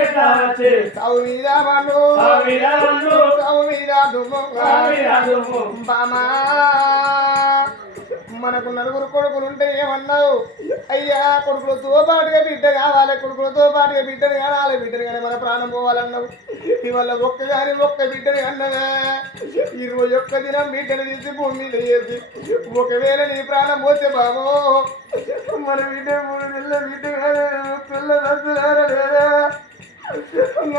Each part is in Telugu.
ఎట్లా వచ్చే సావు మీద మీద దుమ్ము బామా మనకు నలుగురు కొడుకులు ఉంటే ఏమన్నావు? అయ్యా కొడుకులతో పాటుగా బిడ్డ కావాలి కొడుకులతో పాటుగా బిడ్డని కానాలి బిడ్డని కానీ మన ప్రాణం పోవాలన్నావు. ఇవాళ ఒక్క కానీ ఒక్క బిడ్డని అన్నవే. ఇరవై ఒక్క దినం బిడ్డని తీసి భూమి మీద ఒకవేళ నీ ప్రాణం పోతే బాబో మన బిడ్డ మూడు నెలల బిడ్డ కాదు పిల్ల దస్తులారా లేదా?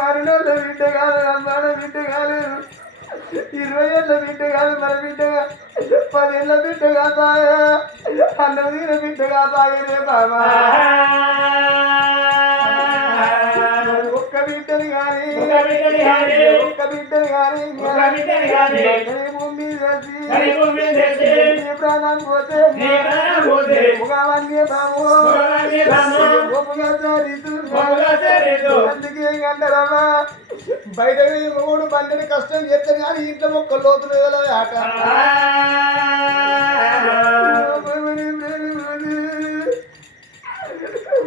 ఆరు బిడ్డ కాదు అమ్మాడ బిడ్డ కాలేదు ఇరవై ఏళ్ళ బిడ్డ కాదు మన బిడ్డ. పదేళ్ళ బిడ్డ కాదాయా అన్నం తిన బిడ్డ కాదాయనే బాబా. ఒక్క బిడ్డని కానీ ఒక్క బిడ్డని కానీ నీ ప్రాణం పోతే అందుకే అంటారమ్మా బయట మూడు బండిని కష్టం చేస్తే కానీ ఇంట్లో ఒక్క లోతు ఆట.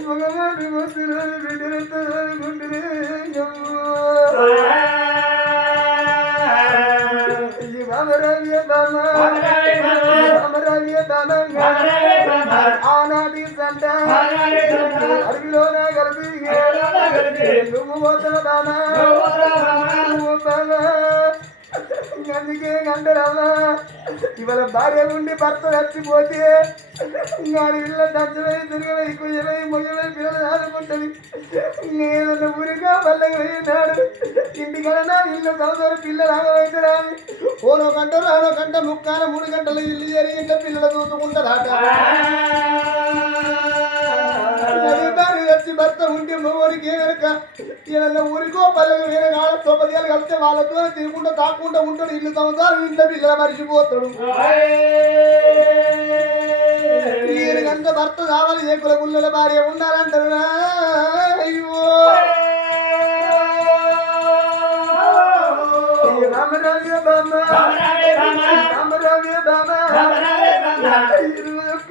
మగవాడి వస్తువులు బిడ్డలతో గుండెలే ఆనాటి సంట అడవిలోనే కలిపి నువ్వు పోతున్న దానా అందుకే అంటారమ్మా ఇవాళ భార్య ఉండి భర్త చచ్చిపోతే వారి ఇళ్ళ దచ్చమై తిరగవై కుయ్యవై మొయ్యవై పిల్లలు ఆడుకుంటుంది నేను ఊరిగా పల్లకి పోయినాడు ఇంటికన్నా ఇల్లు సంవత్సరం పిల్లలు ఆగవైతురా ఓనో గంట రానో గంట ముక్కాన మూడు గంటలు ఇల్లు జరిగింటే పిల్లలు చూసుకుంటారు ఆట. భర్త ఉంటే మగవారికి వెనక ఏదన్నా ఊరికో పల్లెకి వేరే కాడ తొమ్మిదేళ్ళు కలిస్తే వాళ్ళతో తిరుగుకుంటా తాకుండా ఉంటాడు ఇల్లు సంవత్సరాలు ఇంట్లో పిల్లలు మరిచిపోతాడు ఈయనకంత భర్త కావాలి ఏ కుల గుళ్ళల భార్య ఉండాలంటారు రా. బామ రామరాజ్య బామ రామరాజ్య బామ ఇరవై ఒక్క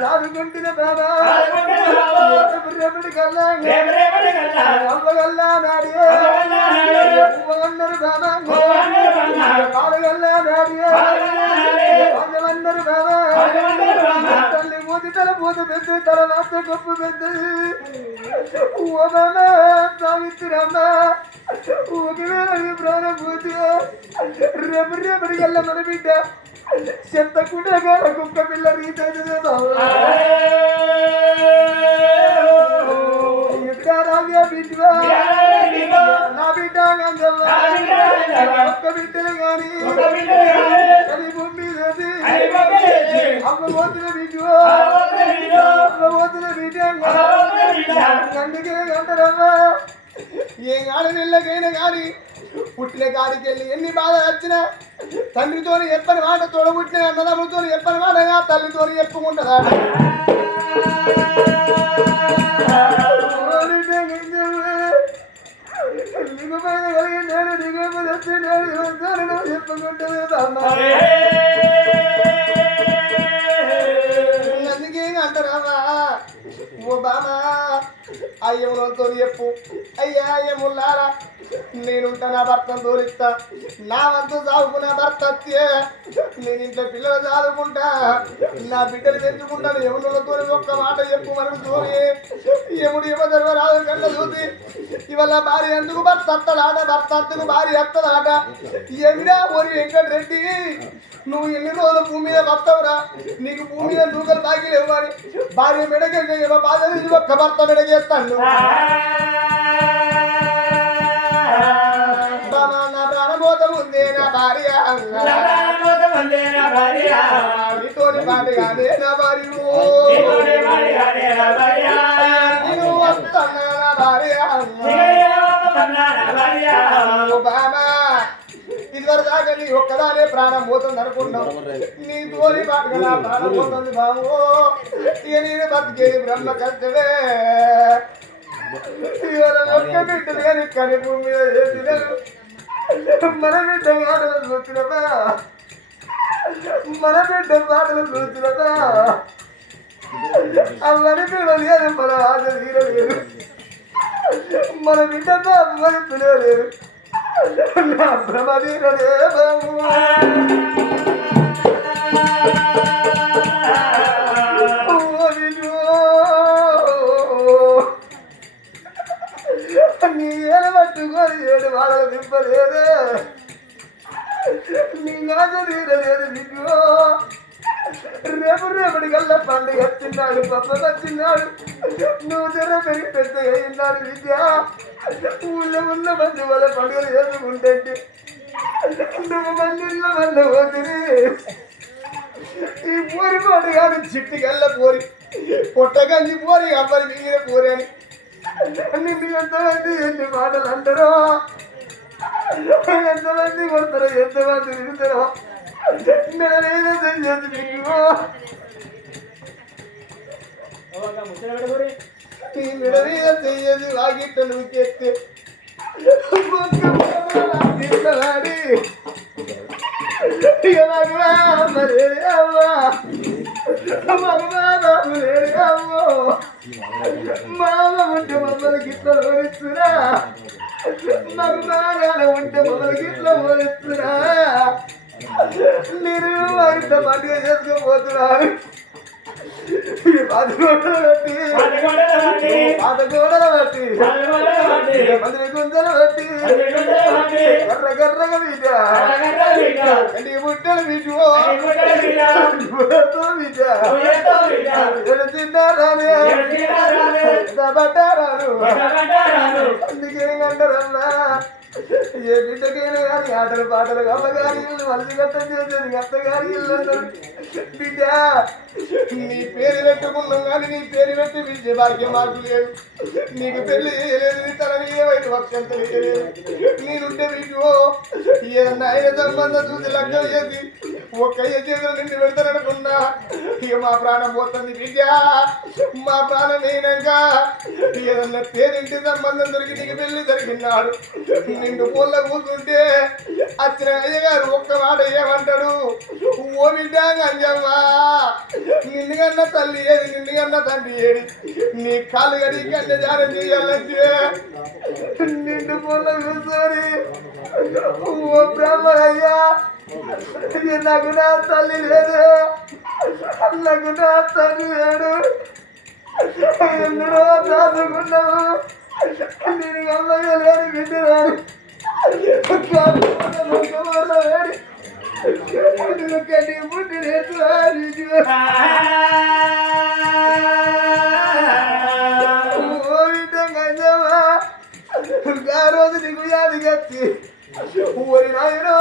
సాగుకుంటున్న బాబా రెప్పటి కల్లా అవ్వగల్లా నాడియే అవ్వగన్నారు బాబా పాలగల్లా నాడియే అవ్వగన్నారు బాబా తల్లి మూతి తల మూత పెద్ద తర్వాత గొప్ప పెద్ద ఓ బాబా సావిత్రమ్మ ఒకవేళ నీ ప్రాణం పోతే రేపు రేపటి కల్లా మన బిడ్డ చెత్త కూడా కుక్క పిల్ల రీతి అవుతుంది బాబా నా బిడ్డ ఒక్క బిడ్డే కానీ అది భూమి చేసి అమ్మ పోతున్న బిడ్డ? అమ్మ పోతున్న బిడ్డ అందుకే అంటారమ్మా. ఏ గాడి నెల్లకైనా కానీ పుట్టిన కాడికి వెళ్ళి ఎన్ని బాధ వచ్చినా తండ్రితో ఎప్పని మాట తోడబుట్టిన అన్నదమ్ములతో ఎప్పని మాటగా తల్లితో చెప్పుకుంటుందా దిగుపైన కలిగిందాడు దిగుపది వచ్చినాడు ఇవంతాడు చెప్పుకుంటుంది బామా అయ్యములతో చెప్పు. అయ్యా అయ్యముల్లారా నేనుంటా నా భర్తను దూరిస్తా. నా వంతు సాగుకు నా భర్త వచ్చే నేను ఇంట్లో పిల్లలు చదువుకుంటా నా బిడ్డలు తెచ్చుకుంటాను యమునులతో ఒక్క మాట చెప్పు మనకు తోని యముడు జరుగు రాదు కళ్ళ చూసి ఇవాళ భార్య ఎందుకు భర్త అత్తడాట భర్త అత్తకు భార్య అత్తదాట ఎమిరా ఓరి వెంకటరెడ్డి? నువ్వు ఎన్ని రోజులు భూమి మీద వస్తావురా? నీకు భూమి మీద నూకలు బాకీ లేవని అని భార్య మెడకే బాధ ఒక్క భర్త మెడకేస్తాను. బాబా నా ప్రాణం పోతే పోత ముందే నా భార్య నీతోని పాటగానే నా భార్య నేను వస్తున్నా నా భార్య బామా ఇదివరకు దాకా నీ ఒక్కదానే ప్రాణం పోతుంది అనుకున్నావు నీ తోలి పాటగా నా ప్రాణం పోతుంది బాబు ఇక నేను బతికేది బ్రహ్మ కష్టమే ఇవాళ ఒక్క బిడ్డలు కానీ కని మీద చేసినారు మన బిడ్డ మాటలు చూసినవా మన బిడ్డ మాటలు చూసినవా అమ్మని పిలవలేదు మన ఆశ తీరలేదు మన బిడ్డతో అమ్మని పిలవలేదు నా భ్రమ తీరలే మరి ఏడు వాడలు దింపలేదే నీ ఆశ తీరలేదు నీకు రేపు రేపటి కల్లా పండుగ వచ్చిన్నాడు పప్ప వచ్చిన్నాడు నువ్వు జర పెరిగి పెద్దగా అయినాడు విద్య. ఊళ్ళో ఉన్న మంది వాళ్ళ పండుగలు చేసుకుంటే నువ్వు మందిలో వల్ల పోతుంది ఈ పోరి పాటు కాదు చిట్టి పోరి. పొట్టగంజి పోరి అమ్మని మిగిలిన పోరి అని. నిన్ను ఎంతమంది ఎన్ని మాటలు అంటారో? ఎంతమంది కొడతారో ఎంతమంది తిరుగుతారో నేనేదో తెలియదు ఈ మెడ మీద చెయ్యది వాగిట్ట ఇక మగవా మరే అవ్వా మగవా బాబు మామ ఉంటే మమ్మల్ని గిట్ల ఓడిస్తురా మగమాగాల ఉంటే మమ్మల్ని గిట్ల ఓడిస్తురా నేను ఇంత పండుగ చేసుకోబోతున్నాను పాత గోడలు బట్టి పాత గోడలు బట్టి మంది. గుంజలు బట్టి కర్ర కర్రగా బిడ్డ కంటి బుట్టలు బిడ్డ బుట్టతో బిడ్డ ఏ బిడ్డకైనా కానీ ఆటలు పాటలు అమ్మగారి ఇల్లు మళ్ళీ గట్టం చేసేది అత్తగారి ఇల్లు బిడ్డ నీ పేరు పెట్టుకున్నాం కానీ నీ పేరు పెట్టి విద్య భాగ్యం మార్పు లేదు. నీకు పెళ్ళి చేయలేదు నీ తన ఏమైనా వక్షంత తెలియలేదు నేనుంటే మీకు ఏదన్నా ఆయన సంబంధం చూసి లగ్నం చేసి ఒక్క చేతిలో నిండి పెడతాననుకున్నా ఇక మా ప్రాణం పోతుంది విద్య. మా ప్రాణం అయినాక ఏదన్నా పేరింటి సంబంధం దొరికి నీకు పెళ్ళి జరిగినాడు. నిండు పొల్ల కూతుంటే అచ్చిన అయ్యగారు ఒక్క మాట ఏమంటాడు? ఓ బిడ్డ అంజమ్మా నిన్నుగన్న తల్లి ఏది నిన్నుగన్న తండ్రి ఏది? నీ కాలు గడి కన్న జారం చేయాలంటే నిండు పొల్ల కూర్చొని ఓ బ్రహ్మయ్యా నాకు నా తల్లి లేదు నాకు నా తల్లి లేడు ఎన్నడో దాచుకున్నావు నేను అమ్మయ్య లేని బిడ్డరాడు పుట్టి ఆ రోజు నీకు యాది గచ్చి ఊరి నానా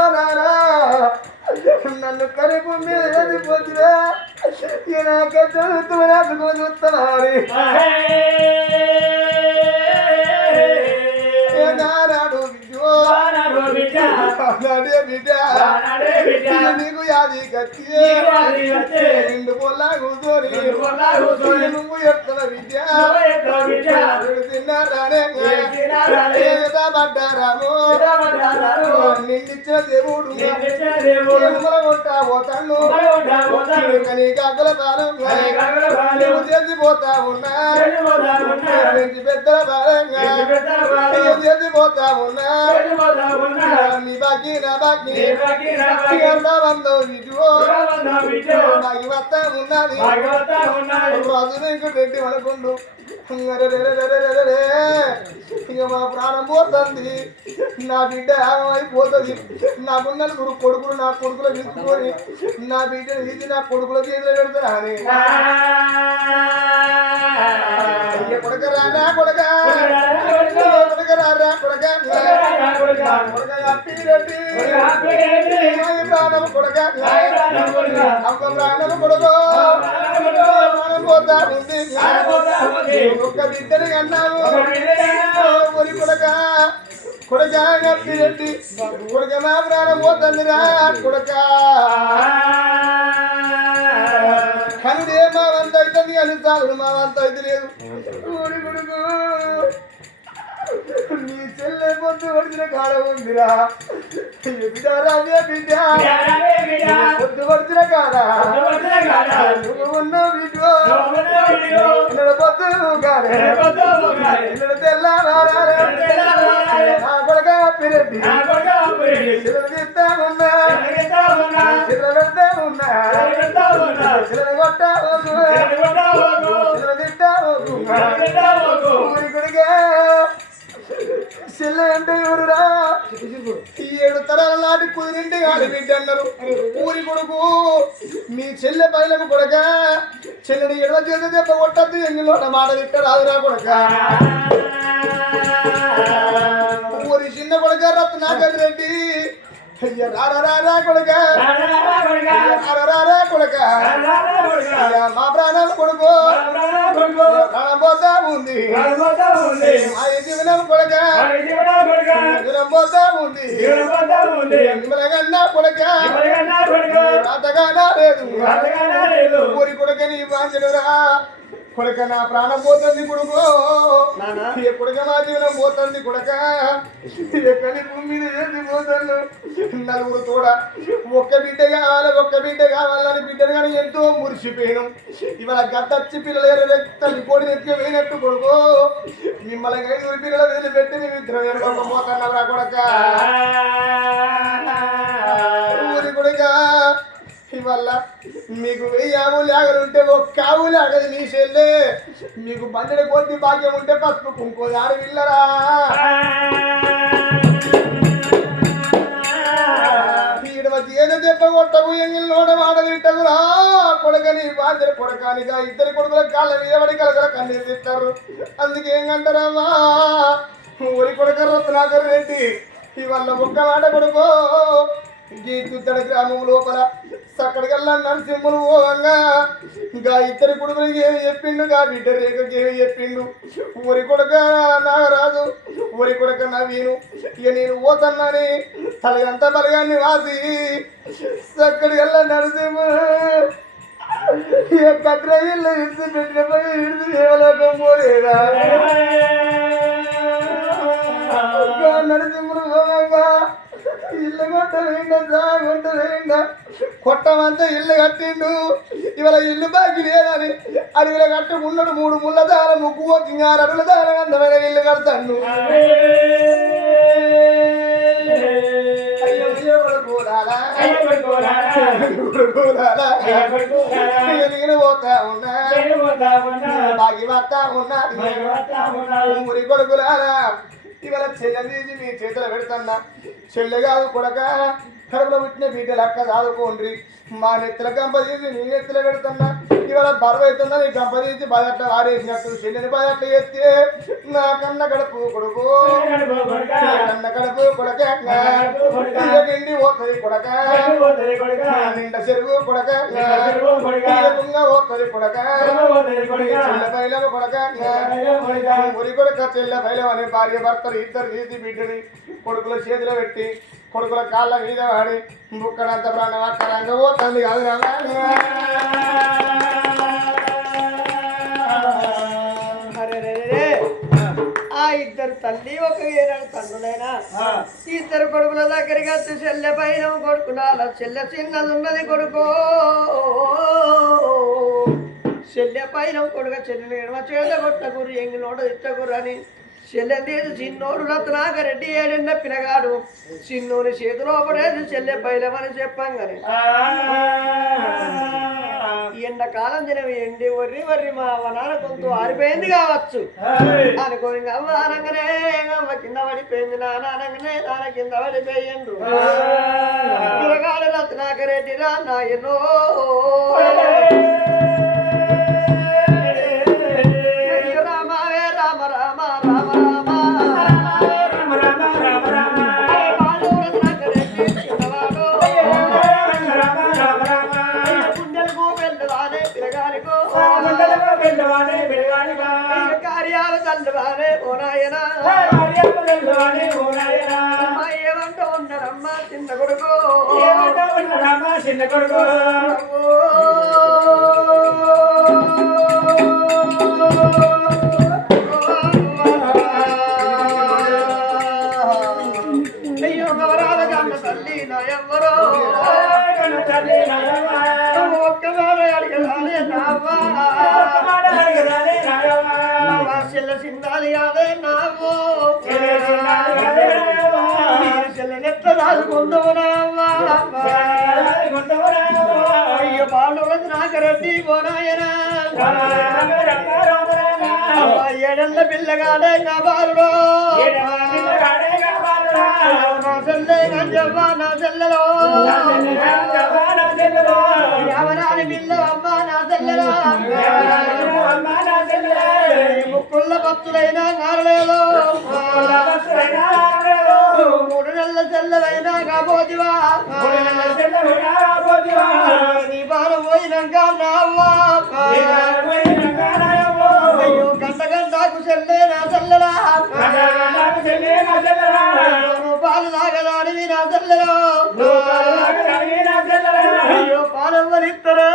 నన్ను కడుపు మీద వెళ్ళిపోతున్నా నాకే చదువుతున్నా రాసుకొని వస్తున్నారి నీకు యాది గచ్చి రెండు పొల్ల కూర్చొని నువ్వు ఎత్తల విద్య తిన్నారానే పడ్డారాము నిన్నిచ్చిన దేవుడు. కొట్టా పోతాను కానీ గగ్గల పాలం నువ్వు చేసిపోతా ఉన్నా. పెద్దల పాలంగా నువ్వు చేసిపోతా ఉన్నా. నీ బాకీ నా బాకీ ఎంత వందో విజువో. వస్తా ఉన్నది. రోజు నీకు పెట్టి అనుకుండు. ఇక మా ప్రాణం పోతుంది. నా బిడ్డ ఆగమైపోతుంది. నాకు నలుగురు కొడుకులు నా కొడుకులు తీసుకొని నా బిడ్డను తీసి నా కొడుకుల చేతిలో పెడతారా అని. కొడక రానా కొడక? కొడక కొడక? ఒక్క బిడ్డని అన్నావు ఒరి కొడక. కొడక అప్పిరెడ్డి కొడక నా ప్రాణం పోతుందిరా కొడక కనుడే మా వంత అవుతుంది అని చాలు మా వంత అయితే లేదు పొద్దు పడిచిన కాడ ఉందిరా. బిడ్డ? రాజే బిడ్డ? పొద్దు పడిచిన కాడ నువ్వు ఉన్నావు బిడ్డ పొద్దు కాడే నా కొడక పిరెడ్డి. ఉన్నా. చిల్లర కొట్టా చిల్లర తిట్టా ఊరి కొడుకే. చెల్లె అంటే ఎవరురా ఈ ఏడు తరాల నాటి కుదిరింటి కాదు బిడ్డ అన్నారు. ఊరి కొడుకు మీ చెల్లె పైలకు కొడక చెల్లెడి ఎడవ చేత దెబ్బ కొట్టద్దు ఎంగిలో మాట తిట్ట రాదురా కొడక. ఊరి చిన్న కొడక రత్నాకర్ రెడ్డి మా ప్రాణం కొడుకు ప్రాణం పోతా ఉంది మా జీవనం కొడక జీవనం పోతా ఉంది నిమ్మలగన్నా కొడక రాతగానా లేదు ఊరి కొడక నీ బాంచడురా కొడక నా ప్రాణం పోతుంది కొడుకు. ఏ కొడక మా జీవనం పోతుంది కొడక? ఎక్కడి భూమి పోతాను నలుగురు తోడ. ఒక్క బిడ్డ కావాలి ఒక్క బిడ్డ కావాలని బిడ్డను కానీ ఎంతో మురిసిపోయాను. ఇవాళ గద్దచ్చి పిల్లలు ఎర్ర తల్లి కోడి ఎత్తుకు పోయినట్టు కొడుకు. మిమ్మల్ని ఐదుగురు పిల్లలు వదిలిపెట్టి మేము ఇద్దరం ఎడకపోతున్నారా కొడక. ఊరి కొడుక. ఇవల్ల మీకు వెయ్యి ఆవులు ఆగలుంటే ఒక్క ఆవులు ఆగదు నీ చెల్లే. మీకు బండెడ కొద్ది భాగ్యం ఉంటే పసుపు కుంకో దారి విల్లరా ఏదో చెప్ప కొట్టవు ఎంగిల్ నోడ వాడ తిట్టకురా కొడకని బాధ్యత కొడకానిగా ఇద్దరి కొడుకుల కాళ్ళ మీద పడి కలగల కన్నీరు తిట్టారు. అందుకే ఏంటంటారమ్మా ఊరి కొడక రత్నాకర్ రెడ్డి ఇవాళ ఒక్క మాట కొడుకో. గీతుత్తడి గ్రామం లోపల సక్కడికల్లా నరసింహులు పోవంగా ఇంకా ఇద్దరి కొడుకులకి ఏమి చెప్పిండు? గా బిడ్డ రేఖకి ఏమి చెప్పిండు? ఊరి కొడుక నాగరాజు ఊరి కొడుక నవీను. ఇక నేను పోతన్నాని తలగంత బలగాన్ని వాసి సక్కడికల్లా నరసింహుడు ఇక కట్ర ఇల్లు ఇడిచి పెట్టిన పోయి ఇడిచి దేవలోకం పోలేదా? నరసింహుడు పోవంగా ఇల్లు కొట్ట వేయండి కొట్ట వేయండి కొట్టమంతా ఇల్లు కట్టిండు. ఇవాళ ఇల్లు బాకి లేదని అడవిలో కట్టుకున్నాడు మూడు ముళ్ళ దార ముగ్గు ఆరు అడుగుల దార అందమైన ఇల్లు నేను పోతా ఉన్నా. బాగి వస్తా ఉన్నా. ఊరి కొడుకులారా ఇవాళ చెల్లెది మీ చేతిలో పెడతన్నా చెల్లె కాదు కొడక కడుపులో పుట్టిన బిడ్డలు అక్క చదువుకోండి మా నెత్తిల గంప తీసి నీ నెత్తిలో పెడుతున్నా. ఇవాళ బరువు అవుతుందా నీ గంప తీసి బదట్ల వారేసినట్టు చెల్లెని బదట్ల ఎత్తే నా కన్న గడుపు కొడుకు. కన్న గడుపు కొడక. నిండి పోతుంది కొడక. నిండ చెరుగు కొడక పోతుంది కొడక చెల్ల పైలం కొడక చెల్ల పైలం అనే భార్య భర్తలు ఇద్దరు తీసి బిడ్డని కొడుకుల చేతిలో పెట్టి కొడుకుల కాళ్ళ మీద వాడి బుక్కడంత ప్రాణం అక్కడంగా పోతుంది. కాదు ఇద్దరు తల్లి ఒక ఏనాడు తండ్రులైనా ఈ ఇద్దరు కొడుకుల దగ్గరికి వచ్చి చెల్లె పైన కొడుకునాల చెల్లె చిన్నది ఉన్నది కొడుకో. చెల్లె పైన కొడుక చెల్లెని ఎడమ చేత కొట్టకూరు ఎంగి నోట తిట్టకూరు అని. చెల్లెందేది చిన్నోడు రత్నాకరెడ్డి ఏడెన్న పినగాడు చిన్నోని చేతిలో పడేది చెల్లె బయలమని చెప్పంగానే. ఈ ఎండాకాలం దినం ఎండి వర్రి వర్రి మా వనాల కొంత ఆరిపోయింది కావచ్చు. అనుకోని అవ్వ అనగానే అవ్వ కింద పడిపోయింది నాన్న అనగానే నాన్న కింద పడిపోయిండు. పిల్లగాడు రత్నాకరెడ్డి రా నాయనో చిన్న నావా చెల్ల సిందాలి అదే నావో మీరు చెల్లెనెట్ల రాజుకుందావు నాగరెడ్డి పోనాయనా ఏడెళ్ళ పిల్లగాడే నా నా చెల్లె గంజవ్వ నా చెల్లెలో. ఎవరాని పిల్ల అమ్మ నా చెల్లెలో. ముక్కుళ్ళ భక్తులైనా నారలేదో మూడు నెలల చెల్లెలైనా కాబోదివా నీ బాలు పోయినాక నావ్వా. అయ్యో గంట గంటకు చెల్లె నా చెల్లెలా నువ్వు పాలు తాగదానివి నా అయ్యో పాలు ఎవరిస్తారో